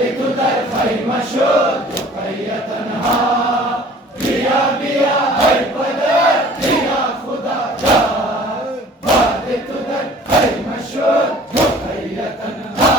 Padre تو در خیمه شد رقیه تنها، بیا بیا ای پدر بیا خدا را، باد تو در خیمه شد رقیه تنها.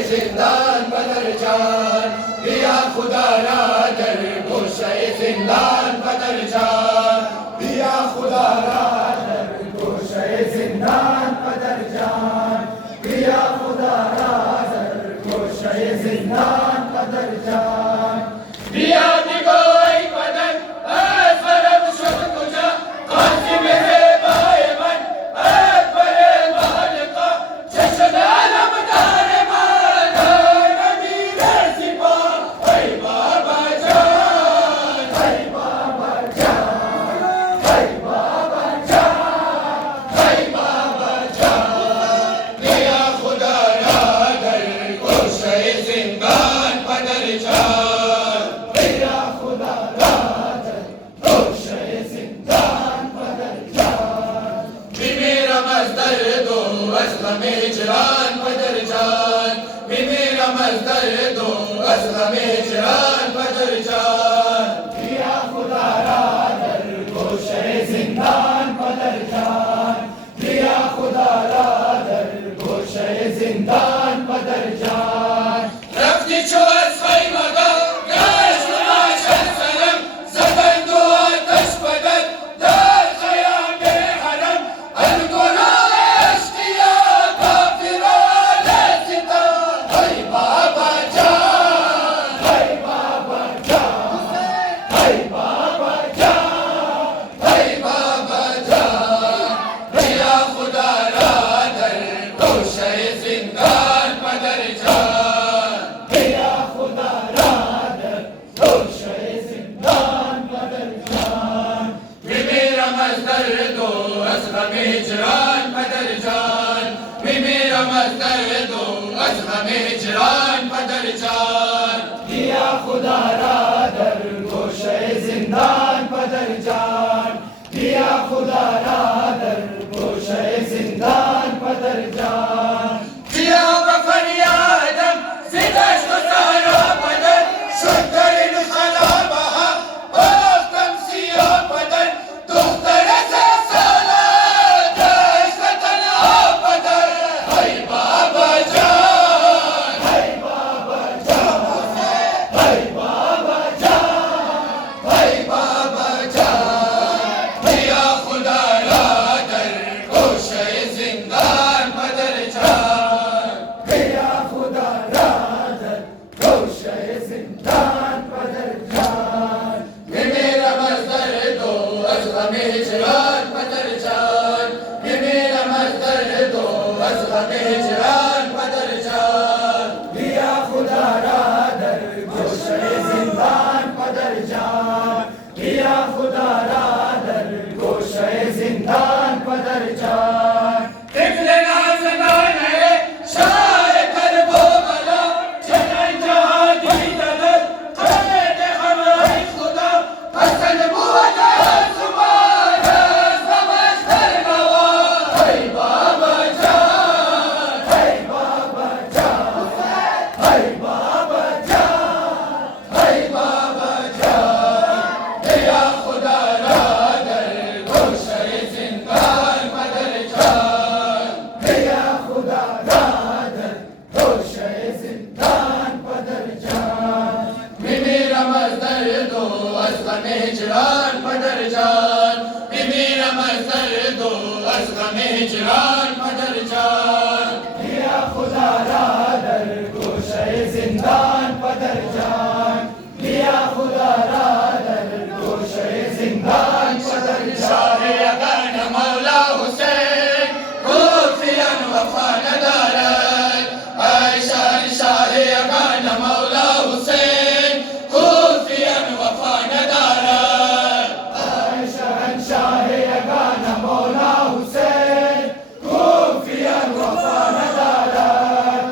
زندان بدر جان بیا خدا را در گوشه زندان بدر جان، بیا خدا را در گوشه زندان بدر جان، بیا خدا را در گوشه زندان بدر جان. بیا بگو ای بدن از برم شد کجا، قاسم زیبای من از بر محلقا، چشم علم دار من نمیر سپا. ای بابا جان ای بابا جان ای بابا جان ای بابا جان، بیا خدا را در گوشه زندان بدر جان، بیا خدا را در گوشه زندان بدر جان. میمیرم از درد و از غم هجران بدر جان، میمیرم از درد و از غم هجران بدر جان، بیا خدا را در گوشه زندان بدر جان، بیا خدا را در گوشه زندان بدر جان. رفتی چو از خیمگاه گشت ناشد سلام، زدند و آتش بدن در خیام حرم، الگناه اشتیاق کافران ستم. ای بابا جان ای بابا جان ای بابا جان ای بابا جان، بیا خدا را در گوشه زندان بدر جان، بیا خدا را در گوشه زندان بدر جان. میمیرم از درد و از غم هجران بدر جان، میمیرم از درد و از غم هجران بدر جان، بیا خدا را در گوشه زندان بدر جان، بیا خدا را در گوشه زندان بدر جان. بیا به فریادم ز دشت و صحرا بدن، شد در این خلابه ها باختم سیاه بدن، دختر سه ساله گشت تنها بدن. ای بابا جان ای بابا पदर जान तिफल नाज़दान है शाह करबो बला चले जहादी ददर खैर हमारी खुदा हसन बुआ सुभान समझ कर नवाज है बाबा जान है बाबा जान है बाबा जान है बाबा जान दिया खुदा रा दर गोशे जिंदान पदर जान दिया खुदा रादर गोशे जिंदान पदर जान बीबी रमज दर्दो असगम हिजरान पदर जान बीबी रमज दर्दो असगम हिजरान पदर जान दिया खुदा रादर गोशे जिंदान पदर जान दिया खुदा रादर गोशे जिंदान पदर जान शाह अगन मौला हुसैन खूफियन वफा नदारत आयशा शाह अगन मौला हुसैन खूफियन वफा नदारत शहंशाह यगान मौला हुसैन खूफियन वफा नदारत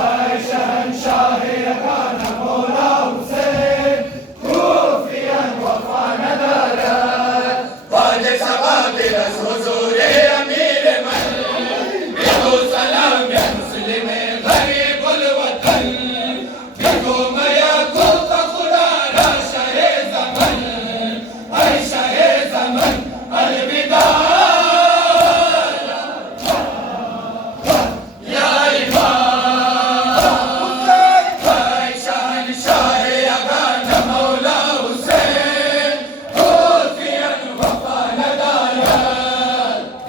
आए शहंशाह यगान मौला हुसैन खूफियन वफा नदारत वाज सबा दिलस हुजूर अमीर मन बिगो सलाम या मुस्लिम गरीबुल वतन बिगो मया को खुदा रा शहे ज़मन ऐ शहे ज़मन अलविदा या इमाम ऐ शहंशाह अगन मौला हुसैन खूफियन वफा नदारत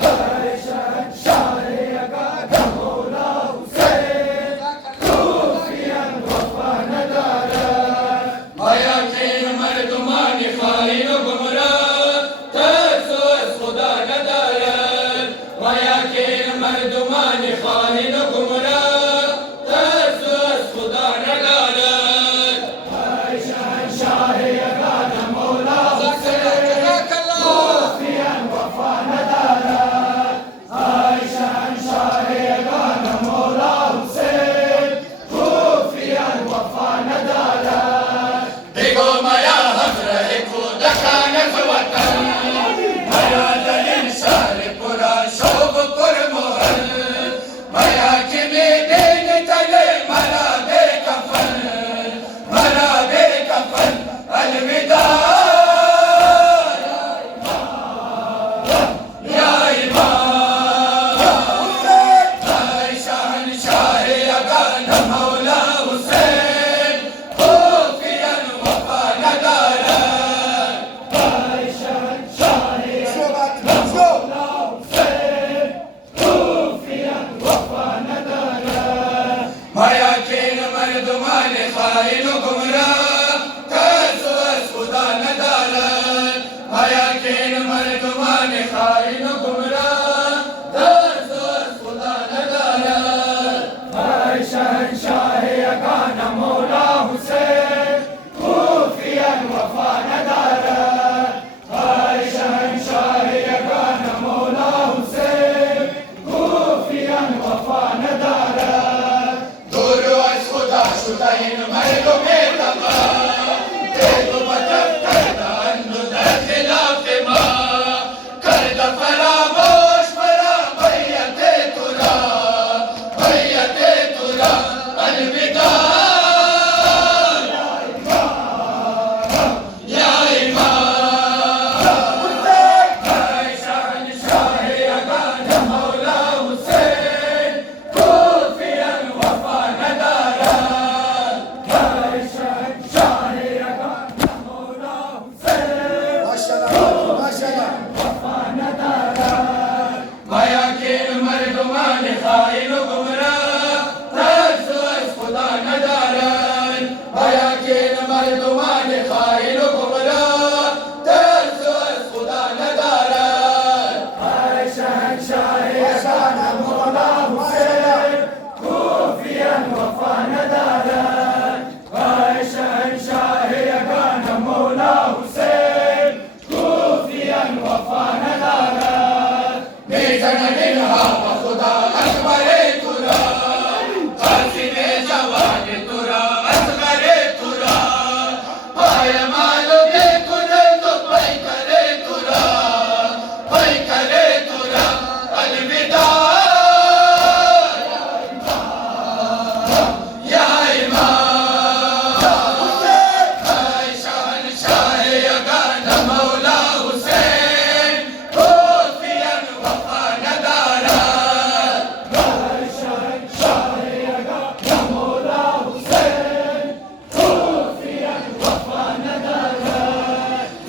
आए शहंशाह यगान मौला हुसैन खूफियन वफा नदारत माया के मर्दुमान खाइन गुमराह तरसो अस खुदा नदारत माया के मर्दुमान खाइन गुमराह तरसो अस खुदा नदारत आए शहंशाह यगान मौला हुसैन खूफियन वफा नदारत आए शहंशाह यगान मौला हुसैन खूफियन वफा नदारत बिगो मया हजर खुद खानस वतन मया दलिल शार पुरा शोभ पुर मोहन मया किने देन चले मरा दे कफन अलविदा या इमाम ऐ शहंशाह अगन मौला हुसैन खूफियन वफा नदारत आए शहंशाह मौला हुसैन खूफियन वफा नदारत माया के मर्दुमान खाइन गुमराह तरसो अस खुदा नदारत माया के मर्दुमान खाइन गुमराह तरसो अस खुदा नदारत आए शहंशाह यगान मौला हुसैन खूफियन वफा नदारत आए शहंशाह यगान मौला हुसैन खूफियन वफा नदारत दूर अस खुदा शुदाइन मर्दो में तबा देखो बतब करदा अंदु दर खिलाफ माँ करदा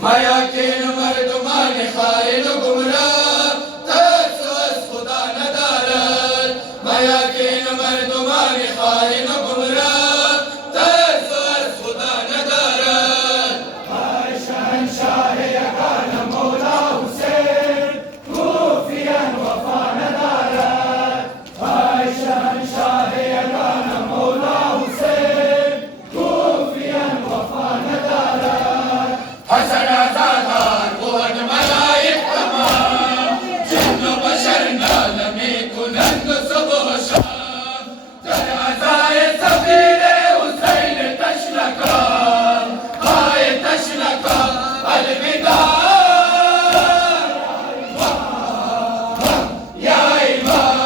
مایاکین مردمان خائن و گمراه ترس از خدا ندارد مایاکین مردمان خائن و گمراه ترس از خدا ندارد ای شهنشاه یگان مولا حسین کوفیا وفا ندارد ای شهنشاه یگان مولا حسین کوفیا وفا ندارد حسن آزادان بود ملائک تمام جن و بشر نالمی کنند صبح و شام در عزای سفیر حسین تشنکا های تشنکا الوداع یا امام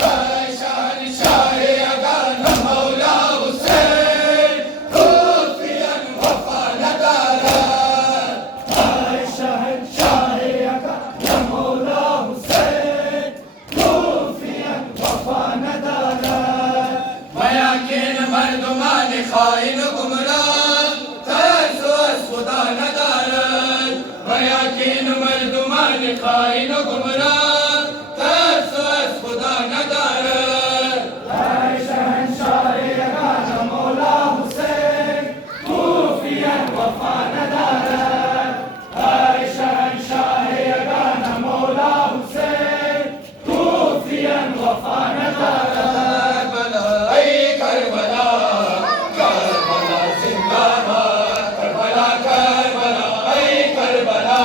ای شهنشاه یگان مولا حسین کوفیا وفا ندارد ای شهنشاه یگان مولا حسین کوفیا وفا ندارد مایاکین مردمان خائن و گمراه ترس از خدا ندارد مایاکین مردمان خائن و گمراه ترس از خدا ندارد ای شهنشاه یگان مولا حسین کوفیا وفا ندارد ای شهنشاه یگان مولا حسین کوفیا وفا ندارد کربلا ای کربلا کربلا زندہ باد کربلا کربلا ای کربلا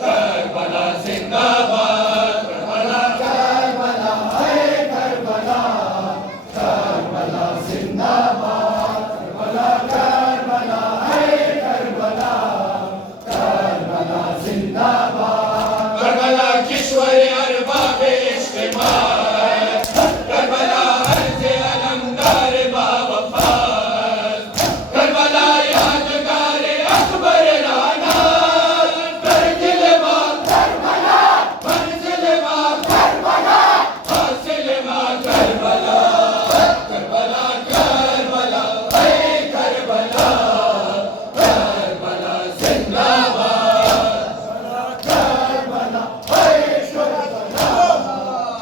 کربلا زندہ باد کربلا کربلا ای کربلا کربلا زندہ باد کربلا کربلا ای کربلا کربلا زندہ باد کربلا کشور ارباب اجتماع کربلا عرض علمدار باوفاز کربلا یادگار اکبر رانا در دل ما کربلا منزل ما کربلا حاصل ما کربلا کربلا کربلا ای کربلا کربلا زندہ باد کربلا ای کربلا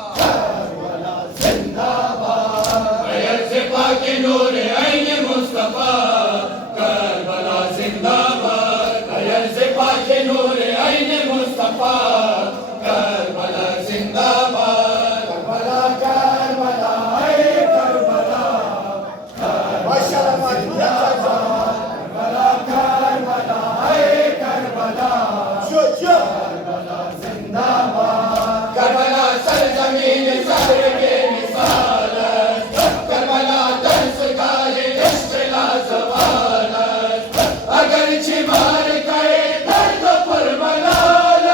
کربلا زندہ باد غیر سے پاک نور عین مصطفیٰ کربلا زندہ باد غیر سے پاک نور عین مصطفیٰ کربلا زندہ باد کربلا کربلا ای کربلا کربلا کربلا ای کربلا کربلا زندہ باد کربلا سرزمین صبر کے مثال کربلا درس گاہ عشق لازوال اگر مار کرے درد پر ملال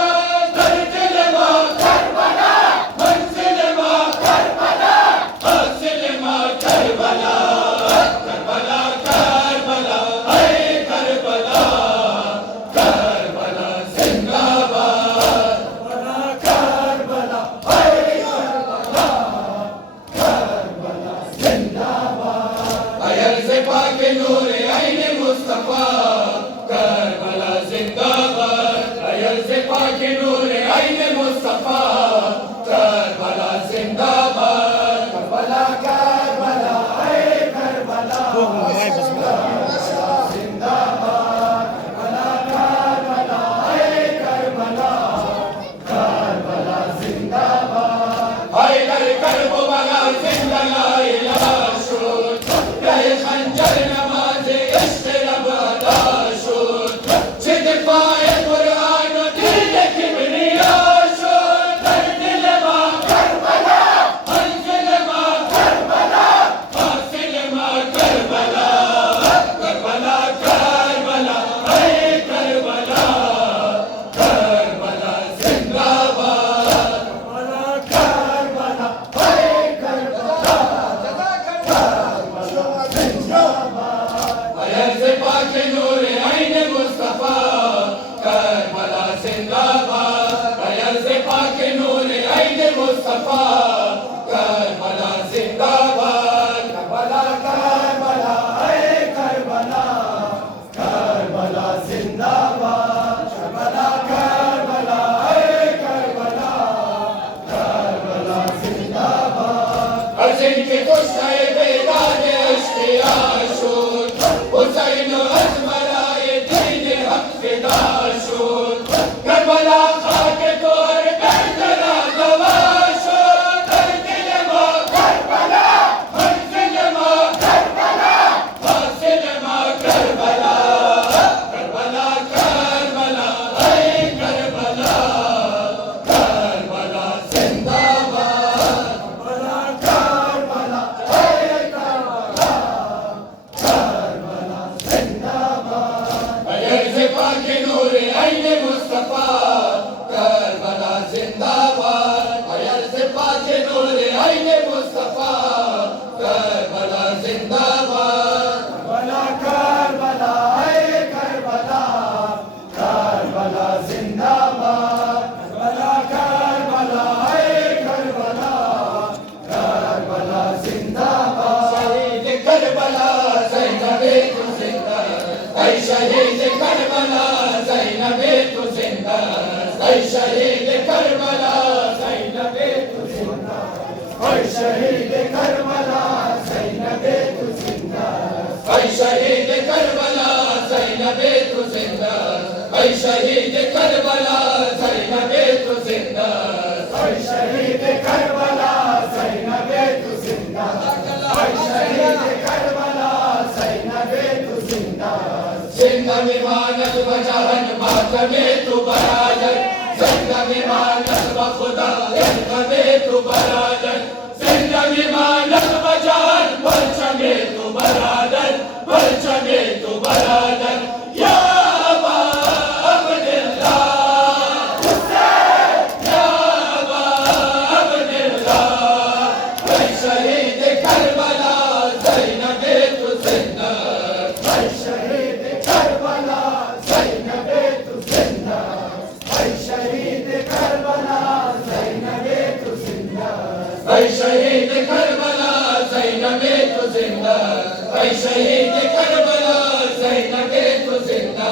در دل ما کربلا منزل ما کربلا حاصل ما کربلا کربلا کربلا ای کربلا کربلا زندہ باد کربلا ای کربلا کربلا زندہ باد عرض پاک نور عین مصطفیٰ کربلا زندہ باد عرض پاک نور عین مصطفیٰ کربلا زندہ باد کربلا کربلا ای کربلا زندہ باد کربلا کربلا ای کربلا کربلا زندہ باد حیدر کرب و بلا زندہ لا الہ شد گئے خنجر نماز عشق رب ادا شد چه دفاع قرآن و دین کبریا شد در دل ما کربلا منزل ما کربلا حاصل ما کربلا کربلا کربلا ای کربلا کربلا زندہ باد کربلا ای کربلا کربلا عرض پاک نور عین مصطفیٰ کربلا زندہ باد عرض پاک نور عین مصطفیٰ کربلا زندہ باد کربلا کربلا ای کربلا کربلا इनकी गुस्साए बेदाद इश्तियार शूर, हुसैन अज़मराए दीन हक फिदा शूर, करबला खाक तोर करबला गवा शूर, मंजिल मां करबला, मंजिल मां करबला, हासिल मां करबला, करबला करबला ऐ करबला, करबला जिंदाबाद, करबला करबला ऐ करबला, करबला जिंदाबाद। अयर से पाके नूर आईने मुस्तफा, करबला जिंदाबाद, अयर से पाके नूर आईने मुस्तफा, करबला जिंदाबाद, करबला करबला ऐ करबला, करबला जिंदाबाद। करबला करबला ऐ करबला, करबला जिंदाबाद। शहीद करबला ज़ैनबे तू जिंदा, ऐ शहीद करबला ज़ैनबे तू जिंदा, ऐ शहीद करबला ज़ैनबे तू जिंदा, ऐ शहीद करबला ज़ैनबे तू जिंदा, ऐ शहीद करबला ज़ैनबे तू जिंदा, ऐ शहीद करबला ज़ैनबे तू जिंदा, ऐ शहीद करबला ज़ैनबे तू जिंदा, ऐ शहीद करबला ज़ैनबे तू जिंदा। जिंदा विमानत बजाहन मातमे तू बरादर, जिंदा विमानत बखुदा इल्मे तू बरादर, जिंदा विमानत बजाहन परचमे तू बरादर, परचमे तू बरादर, या अबा अब्दुल्लाह हुसैन, या अबा अब्दुल्लाह, ऐ शहीद करबला ज़ैनबे तू जिंदा, ऐ शहीद करबला ज़ैनबे तू जिंदा, ऐ शहीद करबला ज़ैनबे तू जिंदा, ऐ शहीद करबला ज़ैनबे तू जिंदा, ऐ शहीद करबला ज़ैनबे तू जिंदा,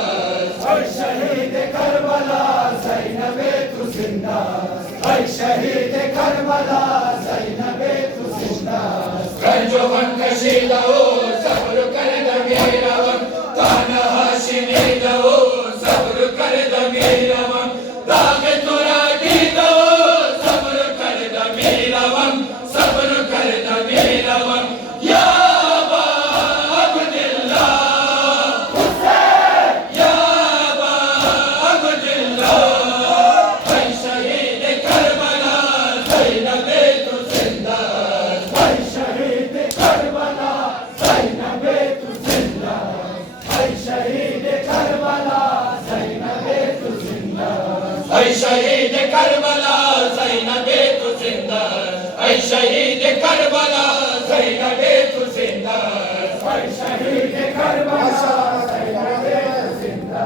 ऐ शहीद करबला ज़ैनबे तू जिंदा, ऐ शहीद करबला ज़ैनबे तू जिंदा। रंजो वन कशीदा हो सब्र कर दमीरवम, ताना हाशिमी दो सब्र कर दमीरवम, दाग तुरा दी दो सब्र कर दमीरवम, सब्र कर दमीरवम, या अबा अब्दुल्लाह हुसैन, या अबा अब्दुल्लाह, ऐ शहीद करबला ज़ैनबे तू जिंदा, ऐ शहीद करबला ज़ैनबे तू जिंदा, ऐ शहीद करबला ज़ैनबे तू जिंदा, ऐ शहीद करबला ज़ैनबे तू जिंदा, ऐ शहीद करबला ज़ैनबे तू जिंदा, ऐ शहीद करबला ज़ैनबे तू जिंदा,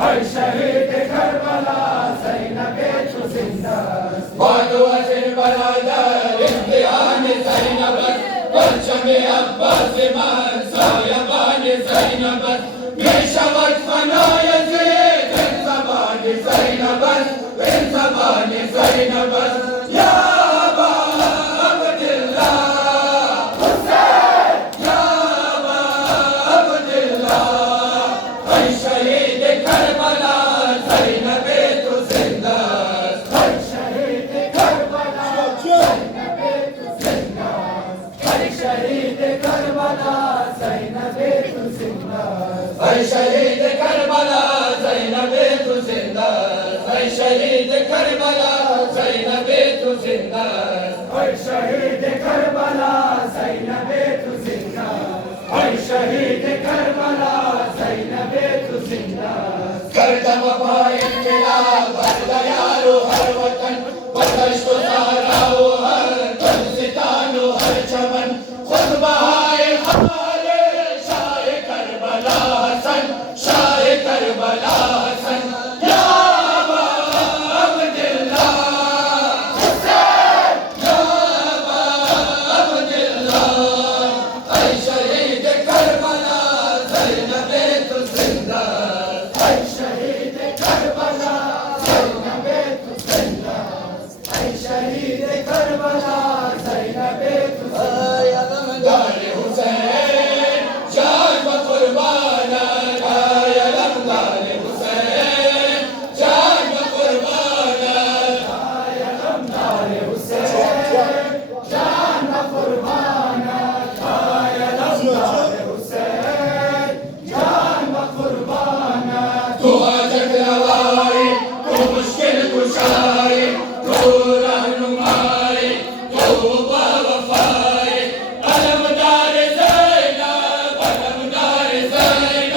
ऐ शहीद करबला ज़ैनबे तू जिंदा। बादो अज़र बरादर इम्तिहान ज़ैनबत, परचमे अब्बास मान सायबान ज़ैनबत, पेशवत फना यज़ीद बिन ज़बान ज़ैनबत, बिन ज़बान ज़ैनबत, या अबा अब्दुल्लाह हुसैन, या अबा अब्दुल्लाह, ऐ शहीद करबला ज़ैनबे तू जिंदा, ऐ शहीद करबला ज़ैनबे तू जिंदा, ऐ शहीद करबला ज़ैनबे तू जिंदा, ऐ शहीद करबला ज़ैनबे तू जिंदा, ऐ शहीद करबला ज़ैनबे तू जिंदा, ऐ शहीद करबला ज़ैनबे तू जिंदा, ऐ शहीद करबला ज़ैनबे तू जिंदा। करदम पाए इन्क़िलाब हर दयालु हर वतन, बदश्त ज़हराओ हर गुलसितानो हर चमन, खुद बहाए हारे शाह करबला हसन, शाह करबला हसन, या अबा अब्दुल्लाह हुसैन, या अबा अब्दुल्लाह, ऐ शहीद करबला ज़ैनबे तू जिंदा, ऐ शहीद करबला ज़ैनबे तू जिंदा, ऐ शहीद कर तू हाजत रवाए, तू मुश्किल कुशाए, तू रहनुमाए, तू बावफाए, अलमदार ज़ैनब, अलमदार ज़ैनब,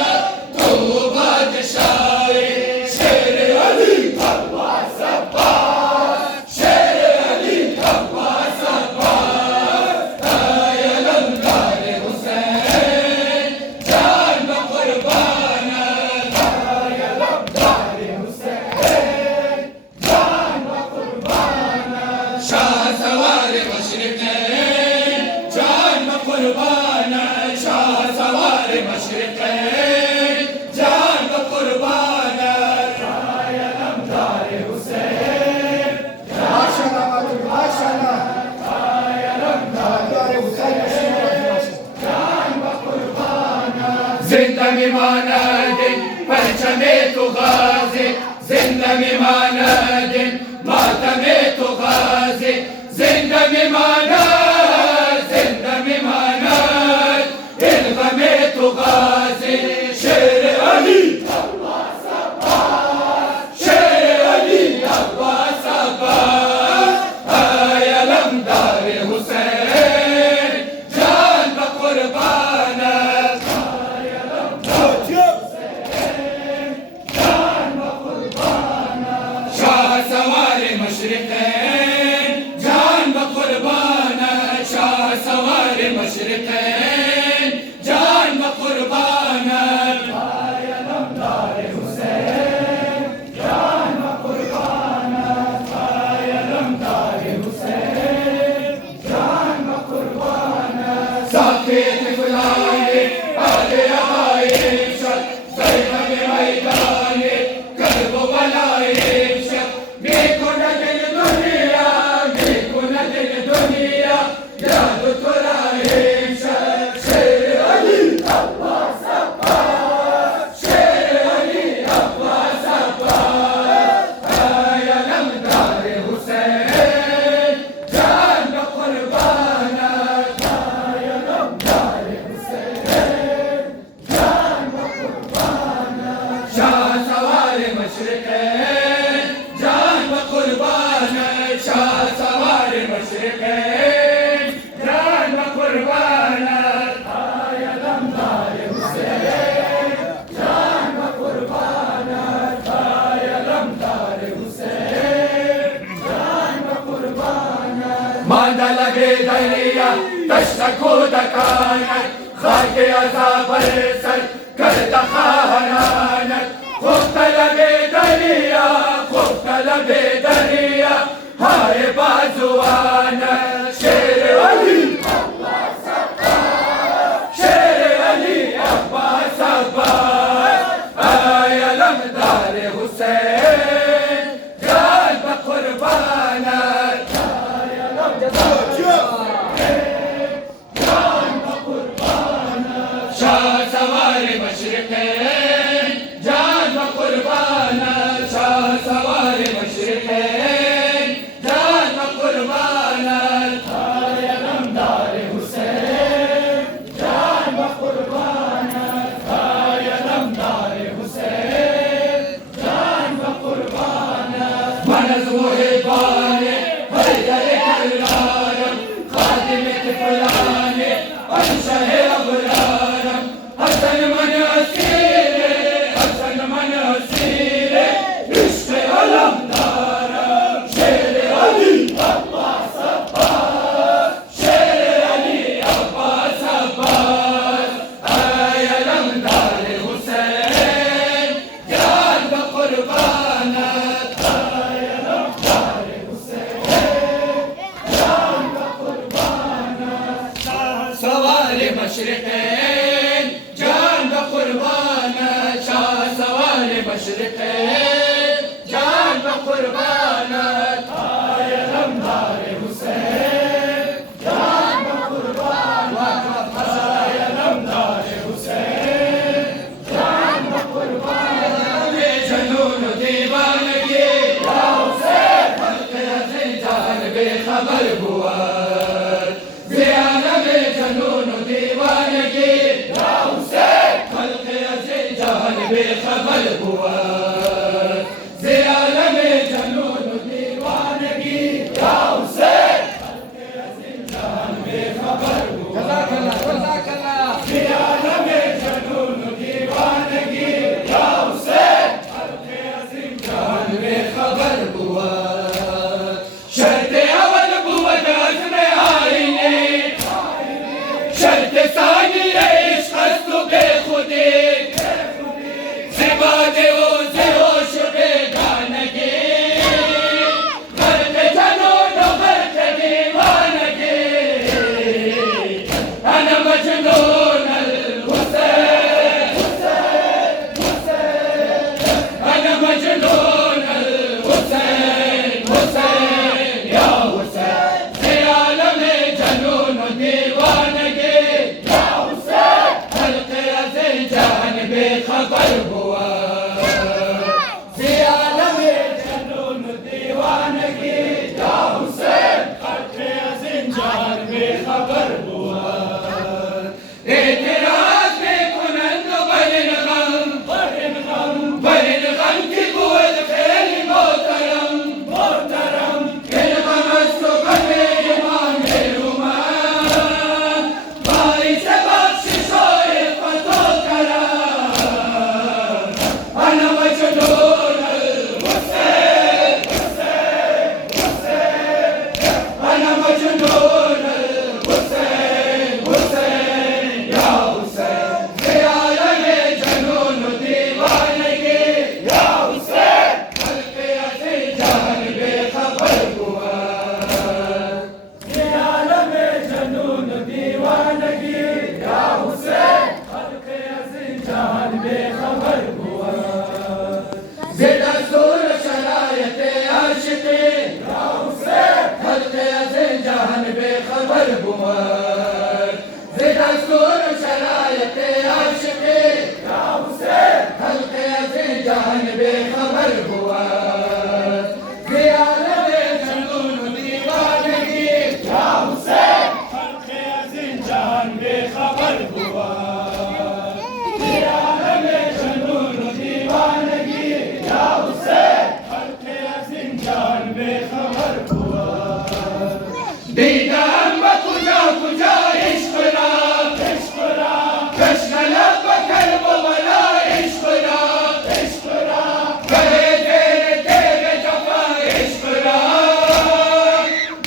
तू बादशाए। शेर अली अब्बास अब्बास, शेर अली अब्बास अब्बास, आए अलमदार हुसैन, जान बकुर्बान, आए अलमदार हुसैन, जान बकुर्बान, शाह सवार मशरिक़ैन, जान बकुर्बान, शाह सवार मशरिक़ैन, जान बकुर्बान, आए अलमदार हुसैन, माशाअल्लाह माशाअल्लाह आए अलमदार जिंदा में माना दिन परचमे तो गाज़ी, जिंदा में माना दिन मातमे तो गाज़ी, जिंदा में माना, जिंदा में माना इल्ग़ में तो गाज़ी। शेर अली अब्बास अब्बास, शेर अली अब्बास अब्बास, आए अलमदार हुसैन, जान बकुर्बान, शाह सवार मशरिक़ैन, जान बकुर्बान, शाह सवार मशरिक़ैन, जान बकुर्बान, आए अलमदार हुसैन, जान बकुर्बान, आए अलमदार हुसैन, जान बकुर्बान, साक़ित बुलाए आगे आए शक, ज़ैनब मैदाने कर्ब बलाए शक, देखो न दिल दुनिया, देखो न दिल दुनिया, याद तुराए शक। शेर अली अब्बास अब्बास, शेर अली अब्बास अब्बास, आए अलमदार हुसैन, जान बकुर्बान, आए अलमदार हुसैन, जान बकुर्बान, शाह सवार मशरिक़ैन, जान बकुर्बान, शाह सवार मशरिक़ैन, जान बकुर्बान, आए अलमदार हुसैन, जान बकुर्बान, आए अलमदार हुसैन, जान बकुर्बान, मांदा लगे दरिया तश्तको दकानत, खाके अज़ाब सर करता खानानत, खुफ्ता लगे दरिया, खुफ्ता लगे दरिया, हाय बाजुआनत। शेर अली अब्बास अब्बास, शेर अली अब्बास अब्बास, आए अलमदार हुसैन, जान बकुर्बान, आए अलमदार जान बकुर्बान, शाह सवार मशरिक़ैन, जान बकुर्बान, शाह सवार मशरिक़ैन, जान बकुर्बान, आए अलमदार हुसैन, जान बकुर्बान, आए अलमदार हुसैन, जान बकुर्बान, मनज़ मुहिबाने हैदर करारम, खादिम तिफ़लाने अंशह अबरारम, हसन मन असीरे, हसन मन असीरे, इश्क़ अलमदारम। शेर अली अब्बास अब्बास, शेर अली अब्बास अब्बास, आए अलमदार हुसैन, जान बकुर्बान, आए अलमदार हुसैन, जान बकुर्बान, सवार मशरिक़ैन, जान बकुर्बान, शाह सवार मशरिक़ैन, जान बकुर्बान, आए अलमदार हुसैन, जान बकुर्बान, आए अलमदार हुसैन, जान बकुर्बान, ये जुनून दीवानगी जान बेखबर हुआ, ज़ियाना में जुनून दीवानगी जान बेखबर हुआ। बेखबर हुआ ख्याल में जुनून दीवानगी या हुसैन खल्क़े अज़ीम जान बेखबर हुआ ख्याल में जुनून दीवानगी या हुसैन खल्क़े अज़ीम जान बेखबर हुआ दीदा अम्मा कुजा कुजा इश्क़ रा कृष्ण लब कर्ब वाला इश्क़ रा करे तेरे तेरे जफा इश्क़ रा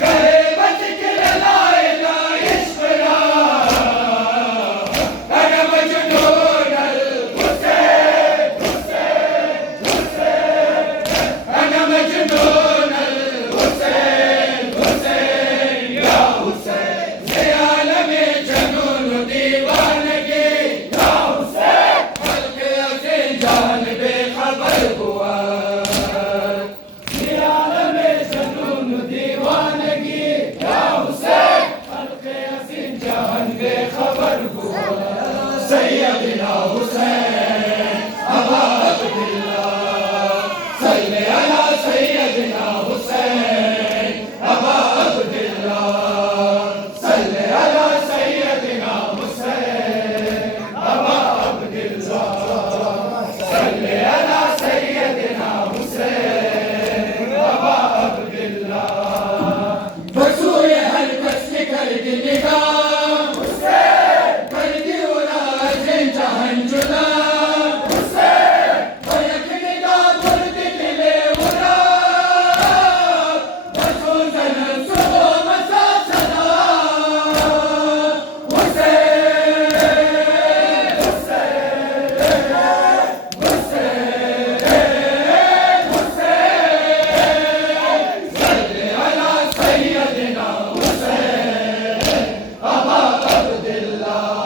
करे बच के लाए ला इश्क़ रा अना मजनून अल हुसैन अना मजनून अल हुसैन या हुसैन ये आलम जुनून दीवानगी या हुसैन खल्क़े अज़ीम जान बेखबर हुआ ख्याल में जुनून दीवानगी या हुसैन खल्क़े अज़ीम जान बेखबर हुआ सैयदना हुसैन अबा अब्दुल्लाह सल्ले अला सैयदना हुसैन अबा अब्दुल्लाह सल्ले अला सैयदना हुसैन अबा अब्दुल्लाह सल्ले अला सैयदना हुसैन अबा अब्दुल्लाह बसूए हर कस कर दी निगाह हुसैन कर दी उरा अज़ीम जहान जुदा हुसैन बयक निगाह बुर्द दिले उरा बसो जन सुबह मसा सदा हुसैन सल्ले अला सैयदना हुसैन अबा अब्दुल्लाह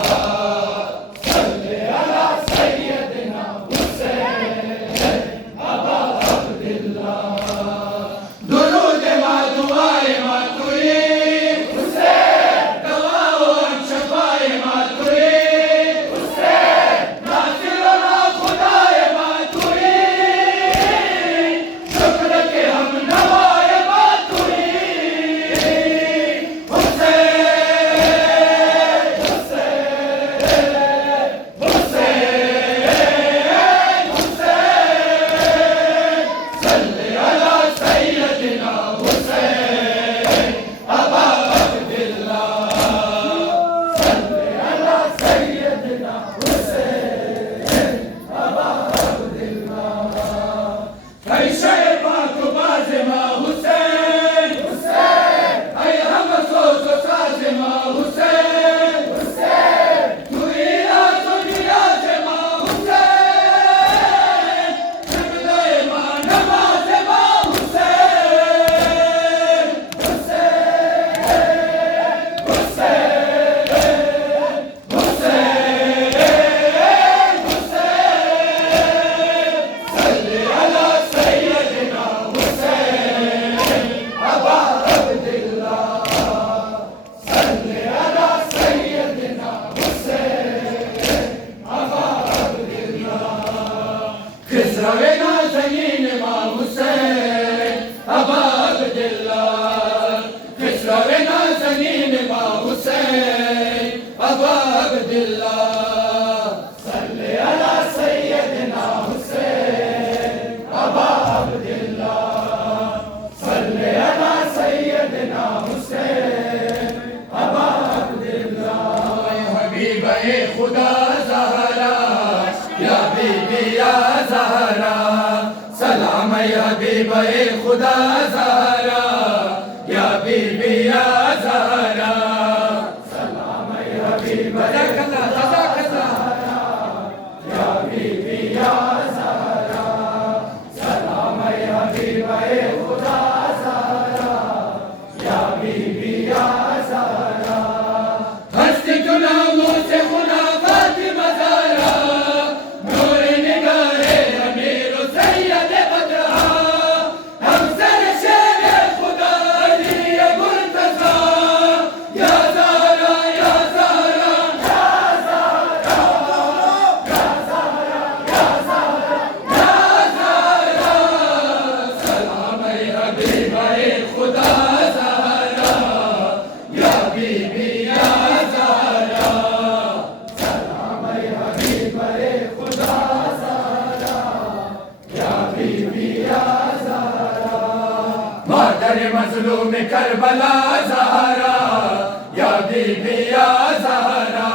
सल्ले अला सैयदना हुसैन अबा अब्दुल्लाह दुरूद मा दुआए मा तुरी हुसैन दवाओ शफाए मा तुरी हुसैन नासिरना खुदाए मा तुरी शुक्र के हम नवाए मा तुरी सल्ले अला सैयदना हुसैन अबा अब्दुल्लाह सल्ले अला सैयदना हुसैन अबा अब्दुल्लाह ऐ शय पाक बाज़ मा हुसैन हुसैन ऐ हम सोज़ साज़ मा हुसैन हुसैन तू इलाज नियाज़ मा हुसैन क़िबले मा नमाज़ मा हुसैन सल्ले अला सैयदना हुसैन अबा अब्दुल्लाह सल्ले अला सैयदना हुसैन अबा अब्दुल्लाह खिसरवे नाज़नीन मा हुसैन अबा अब्दुल्लाह खिसरवे नाज़नीन मा हुसैन अबा अब्दुल्लाह सल्ले अला सैयदना हुसैन अबा अब्दुल्लाह सल्ले अला सैयदना हुसैन अबा अब्दुल्लाह हबीब खुदा ज़हरा या बीबी या ज़हरा सलाम या हबीब खुदा ज़हरा या बीबी या ज़हरा सलाम या हबीब जज़ाकल्लाह जज़ाकल्लाह या बीबी या ज़हरा सलाम या हबीब खुदा ज़हरा या बीबी या ज़हरा हस्ती गुनाहों से खुदा फातिमा ज़हरा नूर निगाहे अमीर सैयद बदरा हम सर शेर मादर मजलूम करबला ज़हरा या बीबी या ज़हरा,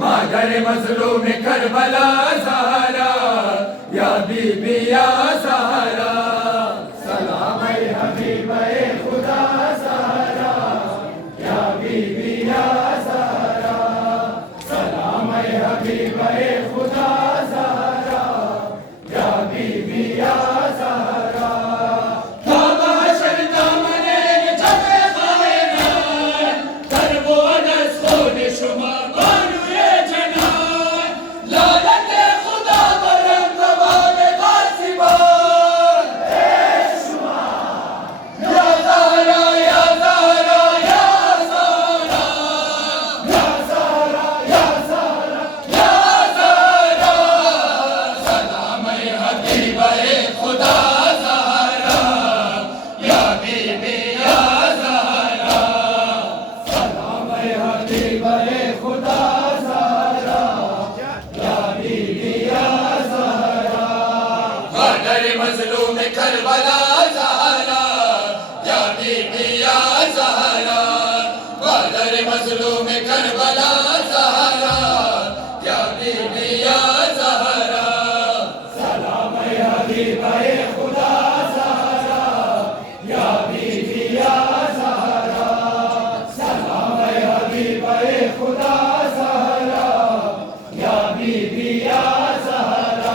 मादर मजलूम करबला ज़हरा या बीबी या ज़हरा। सलाम हबीब खुदा ज़हरा या बीबी या ज़हरा, सलाम हबीब खुदा ज़हरा या बीबी या ज़हरा। मजलूम करबला ज़हरा या बीबी या ज़हरा, मादर मजलूम करबला ज़हरा या बीबी या ज़हरा। सलाम हबीब खुदा ज़हरा या बीबी या ज़हरा, सलाम हबीब खुदा ज़हरा या बीबी या ज़हरा।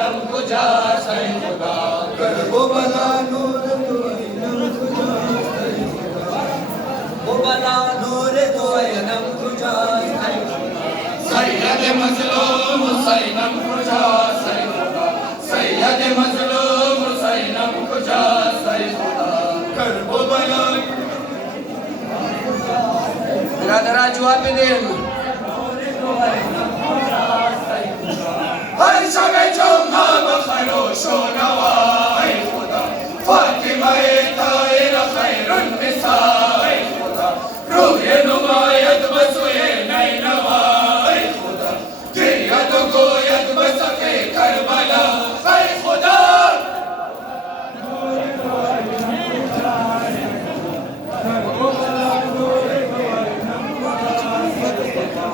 اینم کجاست ای خدا کرب و بلا نور تو اینم کجاست ای خدا و بلا نور تو اینم کجاست ای خدا سید مظلوم حسینم کجاست ای خدا سید مظلوم حسینم کجاست ای خدا کرب و بلا برادران جواب بدین هر شب جمعه بخروش و نوا ای خدا فاطمه طاهر خیر النساء ای خدا روی نماید بسوی نینوا ای خدا گرید و گوید بسف کربلا ای خدا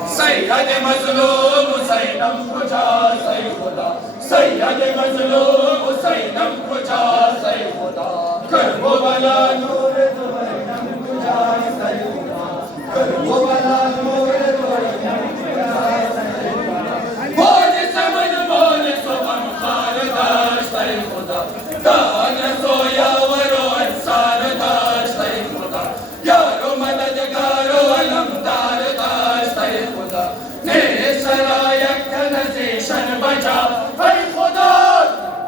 سید مظلوم حسینم کجاست ای خدا سید مظلوم حسینم کجاست ای خدا کرب و بلا نور تو اینم کجاست ای خدا کرب و بلا نور تو اینم کجاست ای خدا باد زمن مال سخن خار داشت ای خدا دانست و یاور و انصار داشت ای خدا یار و مددگار و علمدار داشت ای خدا نیست را یک تنزیشن بجا ای خدا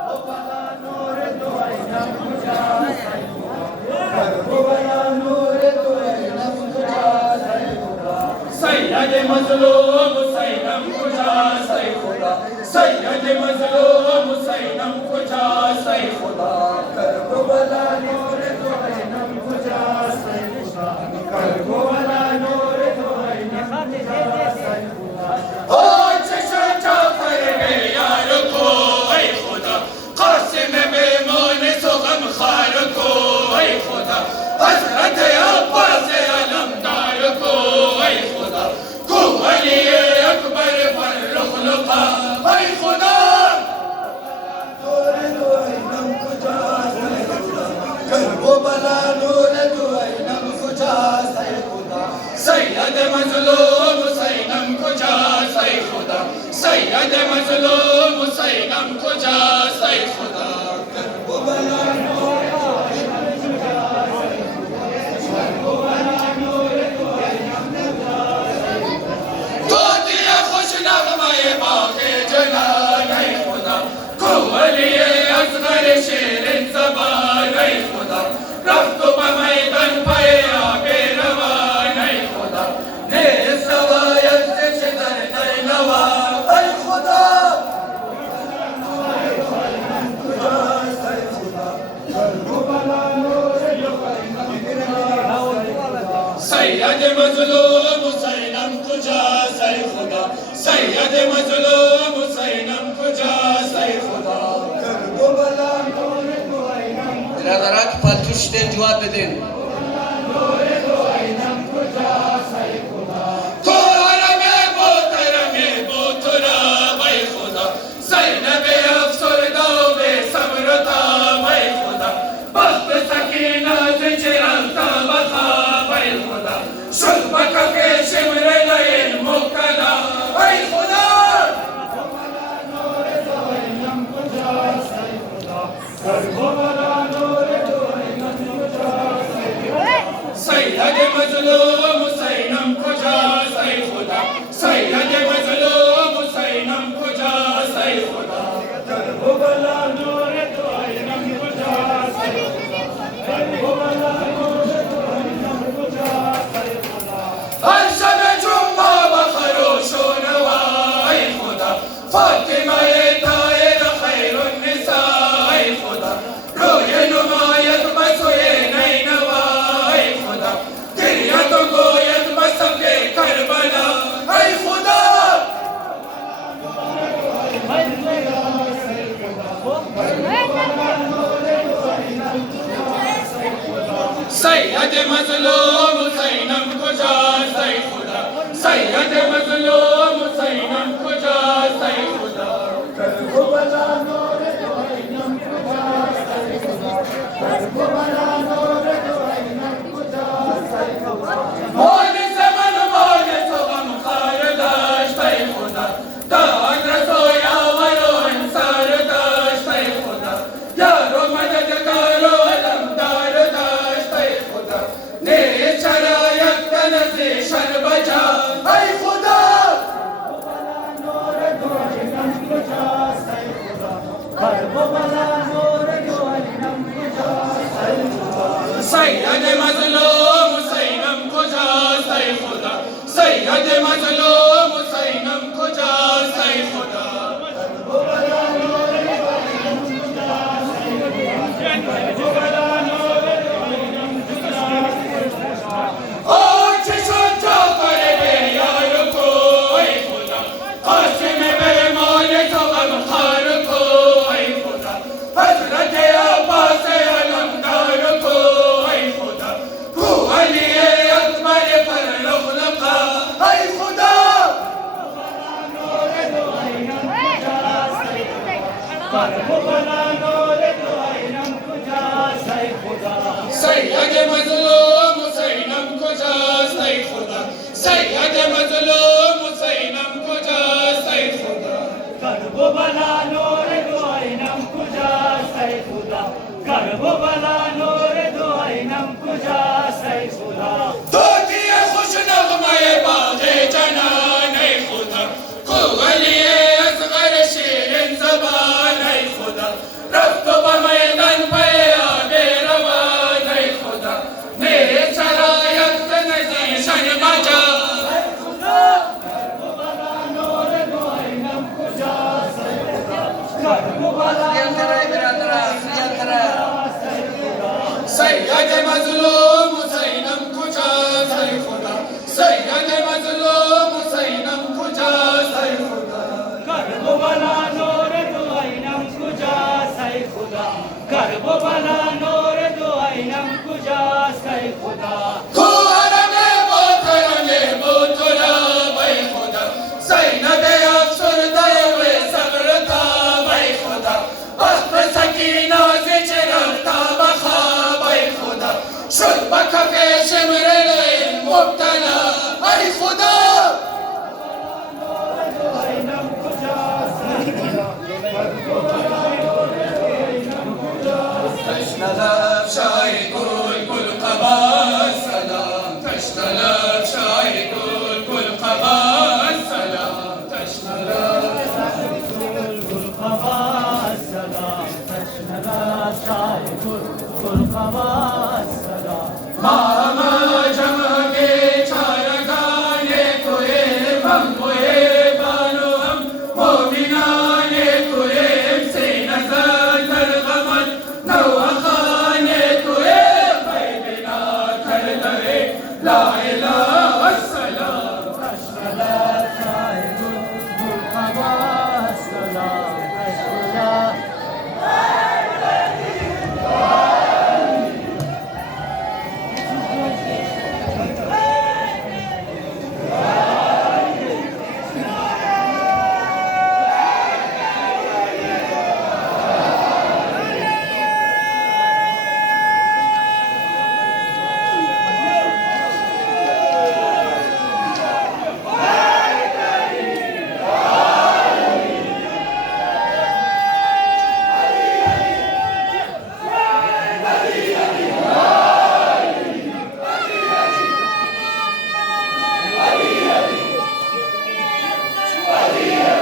و بلا نور تو اینم کجاست ای خدا کرب و بلا نور تو اینم کجاست ای خدا سید مظلوم حسینم کجاست ای خدا سید مظلوم حسینم کجاست ای خدا کرب و بلا نور تو اینم کجاست ای خدا کرب و بلا نور تو اینم کجاست ای خدا آه چشم جعفر بیار کو ای خدا قاسم بیمان سخن خار کو ای خدا حضرت عباس علمدار کو ای خدا کو علی اکبر فرخ لقا ای خدا نور تو اینم کجاست ای خدا کرب و بلا نور تو اینم کجاست ای خدا سید مظلوم حسینم کجاست ای خدا سید مظلوم حسینم کجاست ای خدا کرب و بلا نور تو اینم کجاست ای خدا کرب و بلا نور تو اینم کجاست ای خدا طوطی خوش نغمه باغ جنان ای خدا کو علی اصغر شیرین زبان ای خدا رفت و به میدان پی آب روان ای خدا نیست روایت چه در نوا ای خدا کجاست ای خدا کرب و بلا نور تو اینم کجاست ای خدا سید مظلوم حسینم کجاست ای خدا سید مظلوم حسینم کجاست ای خدا کرب و بلا نور تو اینم برادران پالتوشتین جواب بدین تو حرم محترم محترم ای خدا زینب افسرده و بی صبر و تاب ای خدا بخت سکینات چرانتا بخواب ای خدا شد بکف شمر لیل مکدا ای خدا سید مظلوم حسینم کجاست ای خدا سید مظلوم حسینم کجاست ای خدا کرب و بلا نور تو اینم کجاست ای خدا کرب و بلا نور تو اینم کجاست ای خدا هر شب جمعه بخروش و نوا ای خدا فاطمه طاهر خیر النساء ای خدا روی نماید بسوی نینوا ای خدا گرید و گوید بسف کربلا ای خدا سید مظلوم حسینم کجاست ای خدا سید مظلوم حسینم کجاست ای خدا کرب و بلا نور تو اینم کجاست ای خدا کرب و بلا نور تو اینم کجاست ای خدا مال زمن مال سخن خار داشت ای خدا داد رسو یاور و انصار کربلا نور دو اینم کجاست ای خدا سید مظلوم حسینم کجاست ای خدا سید مظلوم حسینم کجاست ای خدا کربلا نور دو اینم کجاست ای خدا کربلا نور دو اینم کجاست ای خدا طوطی خوش نغمه باغ جنان ای خدا قولی اصغر شیرین زبان ای خدا رفت و به میدان پیاد روان ای خدا میری شرایط نزیشن مجا کربلا نور دو اینم کجاست ای خدا کربلا سید مظلوم حسینم کجاست ای خدا سید مظلوم حسینم کجاست ای خدا کربلا نور دو اینم کجاست ای خدا کربلا نور دو اینم کجاست ای خدا تو حرم با تراب ای خدا زینب افسرده و صبر تاب ای خدا بخت سکینه ز چراغ تا بخواب ای خدا شد به کف شمرل مبتلا ای خدا تشنلب شای گل گل قبا سلام تشنلب شای گل گل قبا سلام تشنلب السلام تشنبا شاي كل قواس السلام ما